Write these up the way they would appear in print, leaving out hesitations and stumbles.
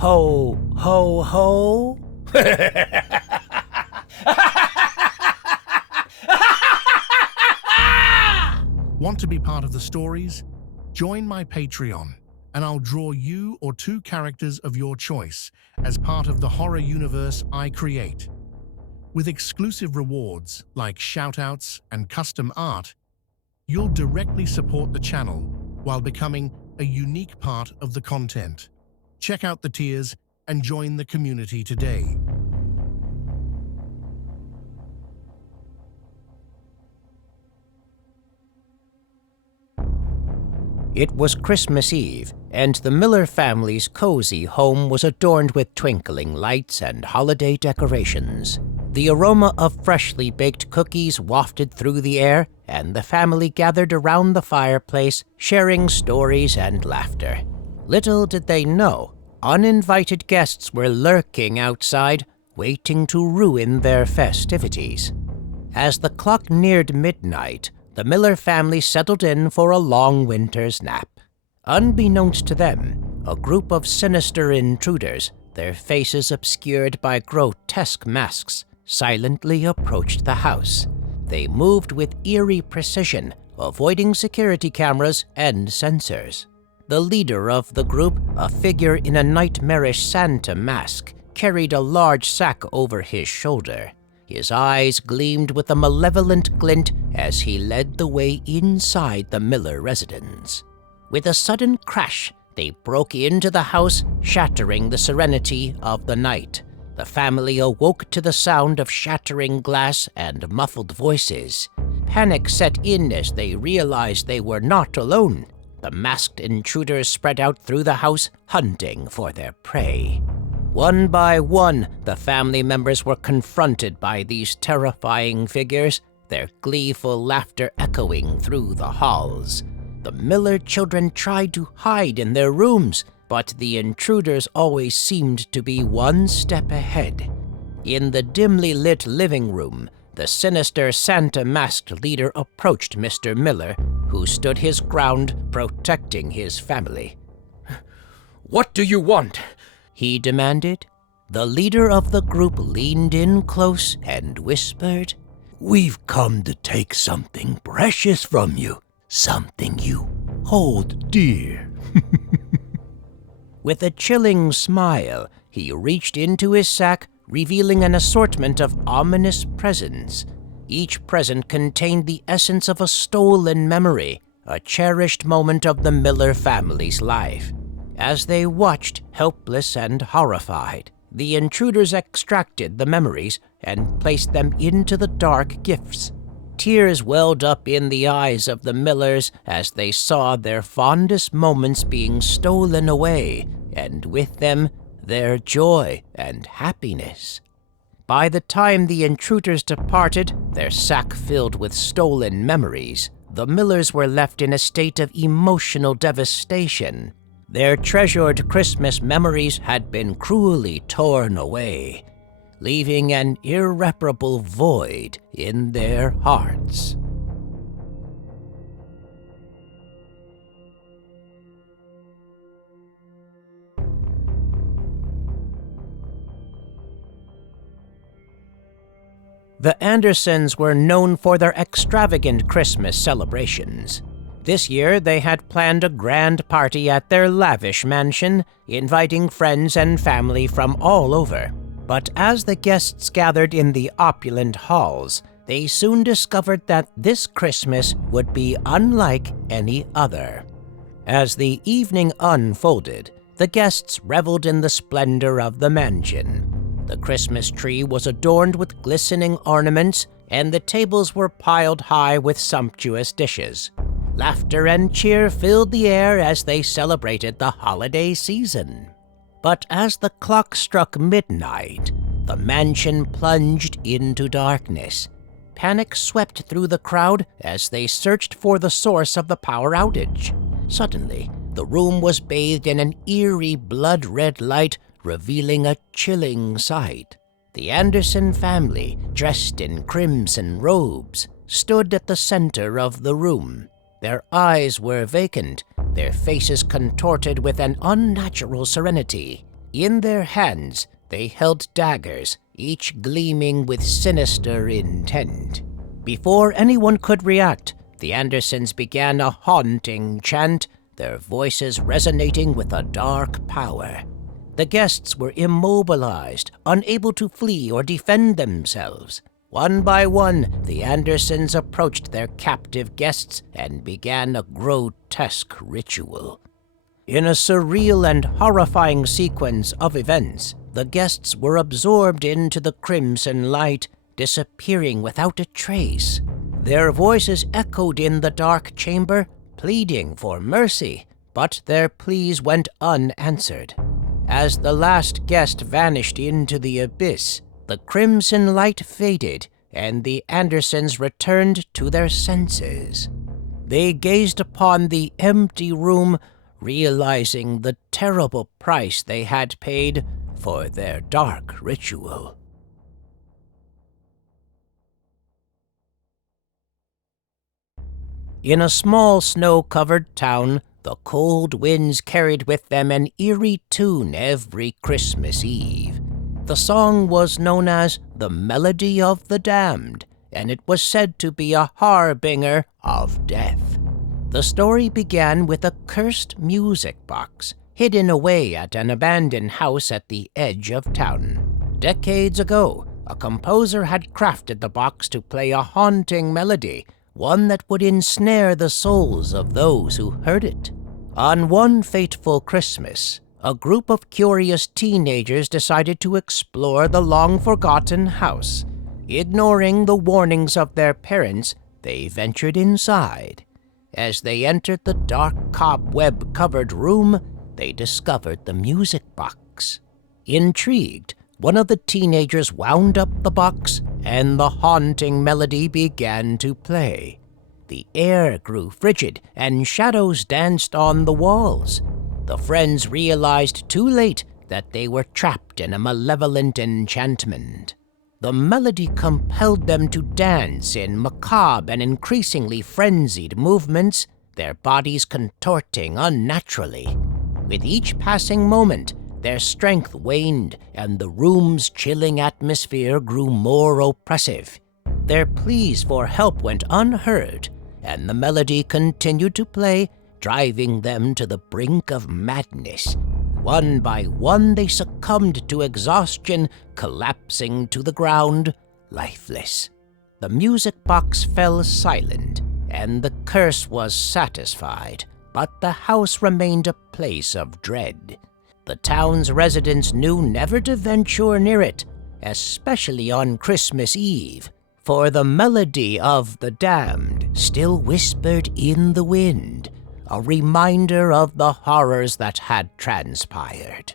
Ho, ho, ho. Want to be part of the stories? Join my Patreon, and I'll draw you or 2 characters of your choice as part of the horror universe I create. With exclusive rewards like shoutouts and custom art, you'll directly support the channel while becoming a unique part of the content. Check out the tiers and join the community today. It was Christmas Eve, and the Miller family's cozy home was adorned with twinkling lights and holiday decorations. The aroma of freshly baked cookies wafted through the air, and the family gathered around the fireplace, sharing stories and laughter. Little did they know, uninvited guests were lurking outside, waiting to ruin their festivities. As the clock neared midnight, the Miller family settled in for a long winter's nap. Unbeknownst to them, a group of sinister intruders, their faces obscured by grotesque masks, silently approached the house. They moved with eerie precision, avoiding security cameras and sensors. The leader of the group, a figure in a nightmarish Santa mask, carried a large sack over his shoulder. His eyes gleamed with a malevolent glint as he led the way inside the Miller residence. With a sudden crash, they broke into the house, shattering the serenity of the night. The family awoke to the sound of shattering glass and muffled voices. Panic set in as they realized they were not alone. The masked intruders spread out through the house, hunting for their prey. One by one, the family members were confronted by these terrifying figures, their gleeful laughter echoing through the halls. The Miller children tried to hide in their rooms, but the intruders always seemed to be one step ahead. In the dimly lit living room, the sinister Santa-masked leader approached Mr. Miller, who stood his ground, protecting his family. "What do you want?" he demanded. The leader of the group leaned in close and whispered, "We've come to take something precious from you, something you hold dear." With a chilling smile, he reached into his sack, revealing an assortment of ominous presents. Each present contained the essence of a stolen memory, a cherished moment of the Miller family's life. As they watched, helpless and horrified, the intruders extracted the memories and placed them into the dark gifts. Tears welled up in the eyes of the Millers as they saw their fondest moments being stolen away, and with them, their joy and happiness. By the time the intruders departed, their sack filled with stolen memories, the Millers were left in a state of emotional devastation. Their treasured Christmas memories had been cruelly torn away, leaving an irreparable void in their hearts. The Andersons were known for their extravagant Christmas celebrations. This year, they had planned a grand party at their lavish mansion, inviting friends and family from all over. But as the guests gathered in the opulent halls, they soon discovered that this Christmas would be unlike any other. As the evening unfolded, the guests reveled in the splendor of the mansion. The Christmas tree was adorned with glistening ornaments, and the tables were piled high with sumptuous dishes. Laughter and cheer filled the air as they celebrated the holiday season. But as the clock struck midnight, the mansion plunged into darkness. Panic swept through the crowd as they searched for the source of the power outage. Suddenly, the room was bathed in an eerie blood-red light, revealing a chilling sight. The Anderson family, dressed in crimson robes, stood at the center of the room. Their eyes were vacant, their faces contorted with an unnatural serenity. In their hands, they held daggers, each gleaming with sinister intent. Before anyone could react, the Andersons began a haunting chant, their voices resonating with a dark power. The guests were immobilized, unable to flee or defend themselves. One by one, the Andersons approached their captive guests and began a grotesque ritual. In a surreal and horrifying sequence of events, the guests were absorbed into the crimson light, disappearing without a trace. Their voices echoed in the dark chamber, pleading for mercy, but their pleas went unanswered. As the last guest vanished into the abyss, the crimson light faded, and the Andersons returned to their senses. They gazed upon the empty room, realizing the terrible price they had paid for their dark ritual. In a small snow-covered town, the cold winds carried with them an eerie tune every Christmas Eve. The song was known as the Melody of the Damned, and it was said to be a harbinger of death. The story began with a cursed music box, hidden away at an abandoned house at the edge of town. Decades ago, a composer had crafted the box to play a haunting melody, one that would ensnare the souls of those who heard it. On one fateful Christmas, a group of curious teenagers decided to explore the long-forgotten house. Ignoring the warnings of their parents, they ventured inside. As they entered the dark cobweb-covered room, they discovered the music box. Intrigued, one of the teenagers wound up the box, and the haunting melody began to play. The air grew frigid, and shadows danced on the walls. The friends realized too late that they were trapped in a malevolent enchantment. The melody compelled them to dance in macabre and increasingly frenzied movements, their bodies contorting unnaturally. With each passing moment, their strength waned, and the room's chilling atmosphere grew more oppressive. Their pleas for help went unheard, and the melody continued to play, driving them to the brink of madness. One by one, they succumbed to exhaustion, collapsing to the ground, lifeless. The music box fell silent, and the curse was satisfied, but the house remained a place of dread. The town's residents knew never to venture near it, especially on Christmas Eve, for the melody of the damned still whispered in the wind, a reminder of the horrors that had transpired.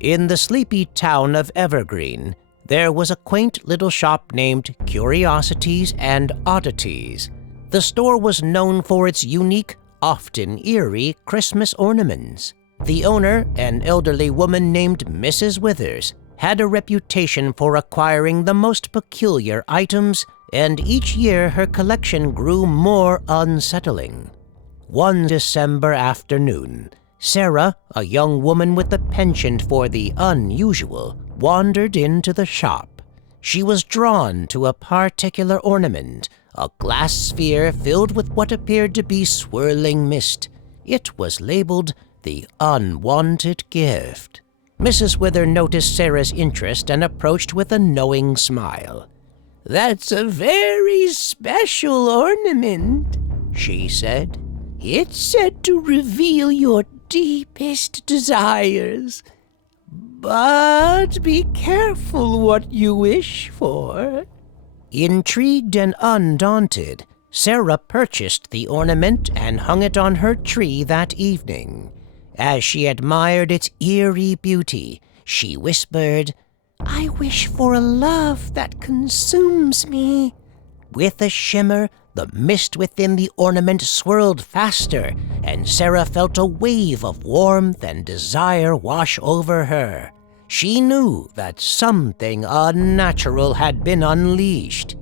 In the sleepy town of Evergreen, there was a quaint little shop named Curiosities and Oddities. The store was known for its unique, often eerie, Christmas ornaments. The owner, an elderly woman named Mrs. Withers, had a reputation for acquiring the most peculiar items, and each year her collection grew more unsettling. One December afternoon, Sarah, a young woman with a penchant for the unusual, wandered into the shop. She was drawn to a particular ornament, a glass sphere filled with what appeared to be swirling mist. It was labeled the Unwanted Gift. Mrs. Wither noticed Sarah's interest and approached with a knowing smile. "That's a very special ornament," she said. "It's said to reveal your deepest desires. But be careful what you wish for." Intrigued and undaunted, Sarah purchased the ornament and hung it on her tree that evening. As she admired its eerie beauty, she whispered, "I wish for a love that consumes me." With a shimmer, the mist within the ornament swirled faster, and Sarah felt a wave of warmth and desire wash over her. She knew that something unnatural had been unleashed.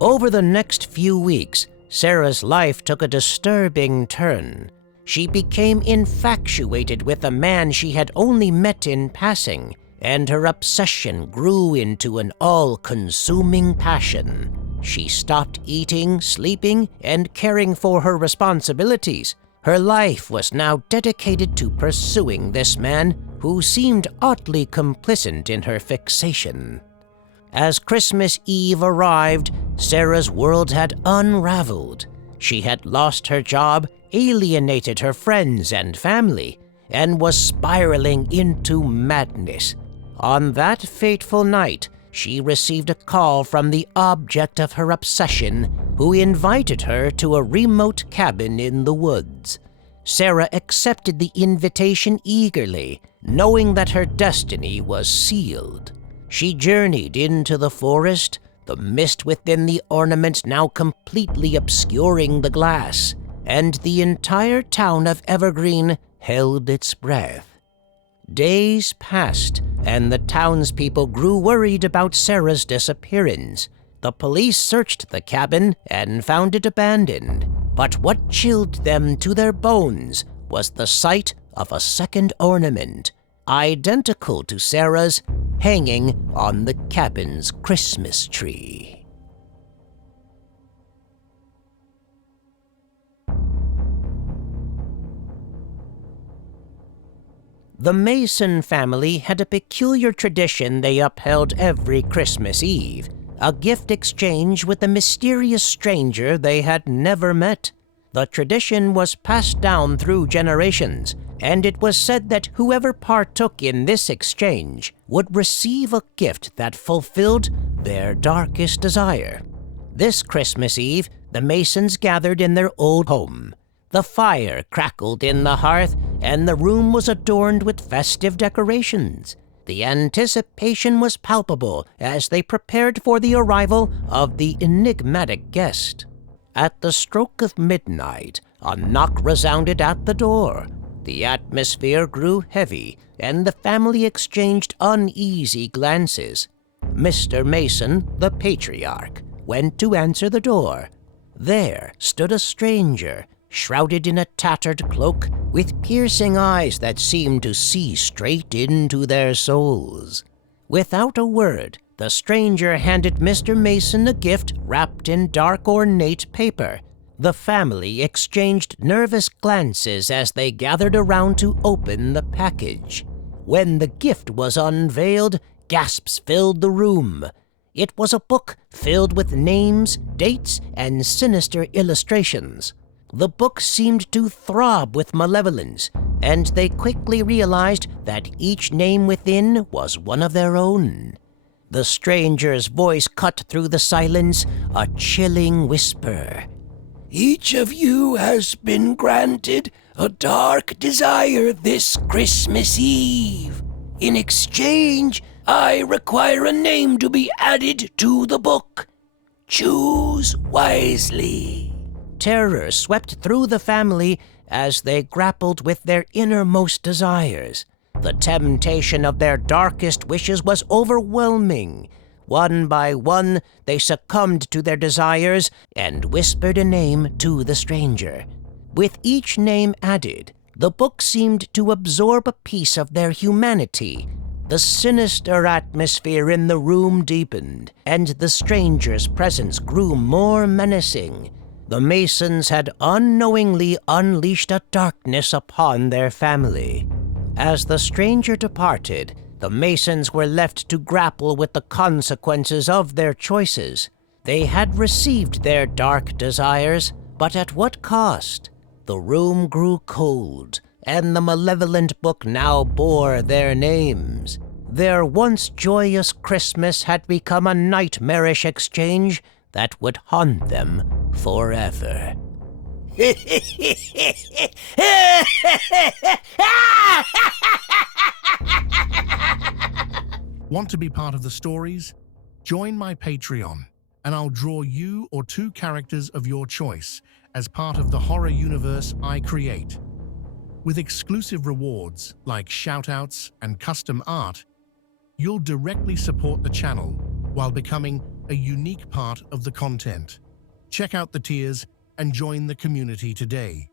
Over the next few weeks, Sarah's life took a disturbing turn. she became infatuated with a man she had only met in passing, and her obsession grew into an all-consuming passion. She stopped eating, sleeping, and caring for her responsibilities. Her life was now dedicated to pursuing this man, who seemed oddly complicit in her fixation. As Christmas Eve arrived, Sarah's world had unraveled. She had lost her job, alienated her friends and family, and was spiraling into madness. On that fateful night, she received a call from the object of her obsession, who invited her to a remote cabin in the woods. Sarah accepted the invitation eagerly, knowing that her destiny was sealed. She journeyed into the forest, the mist within the ornament now completely obscuring the glass, and the entire town of Evergreen held its breath. Days passed, and the townspeople grew worried about Sarah's disappearance. The police searched the cabin and found it abandoned, but what chilled them to their bones was the sight of a second ornament, identical to Sarah's, hanging on the cabin's Christmas tree. The Mason family had a peculiar tradition they upheld every Christmas Eve, a gift exchange with a mysterious stranger they had never met. The tradition was passed down through generations, and it was said that whoever partook in this exchange would receive a gift that fulfilled their darkest desire. This Christmas Eve, the Masons gathered in their old home. The fire crackled in the hearth, and the room was adorned with festive decorations. The anticipation was palpable as they prepared for the arrival of the enigmatic guest. At the stroke of midnight, a knock resounded at the door. The atmosphere grew heavy, and the family exchanged uneasy glances. Mr. Mason, the patriarch, went to answer the door. There stood a stranger, shrouded in a tattered cloak, with piercing eyes that seemed to see straight into their souls. Without a word, the stranger handed Mr. Mason a gift wrapped in dark ornate paper. The family exchanged nervous glances as they gathered around to open the package. When the gift was unveiled, gasps filled the room. It was a book filled with names, dates, and sinister illustrations. The book seemed to throb with malevolence, and they quickly realized that each name within was one of their own. The stranger's voice cut through the silence, a chilling whisper. "Each of you has been granted a dark desire this Christmas Eve. In exchange, I require a name to be added to the book. Choose wisely." Terror swept through the family as they grappled with their innermost desires. The temptation of their darkest wishes was overwhelming. One by one, they succumbed to their desires and whispered a name to the stranger. With each name added, the book seemed to absorb a piece of their humanity. The sinister atmosphere in the room deepened, and the stranger's presence grew more menacing. The Masons had unknowingly unleashed a darkness upon their family. As the stranger departed, the Masons were left to grapple with the consequences of their choices. They had received their dark desires, but at what cost? The room grew cold, and the malevolent book now bore their names. Their once joyous Christmas had become a nightmarish exchange that would haunt them forever. Want to be part of the stories? Join my Patreon, and I'll draw you or two characters of your choice as part of the horror universe I create. With exclusive rewards like shoutouts and custom art, you'll directly support the channel while becoming a unique part of the content. Check out the tiers and join the community today.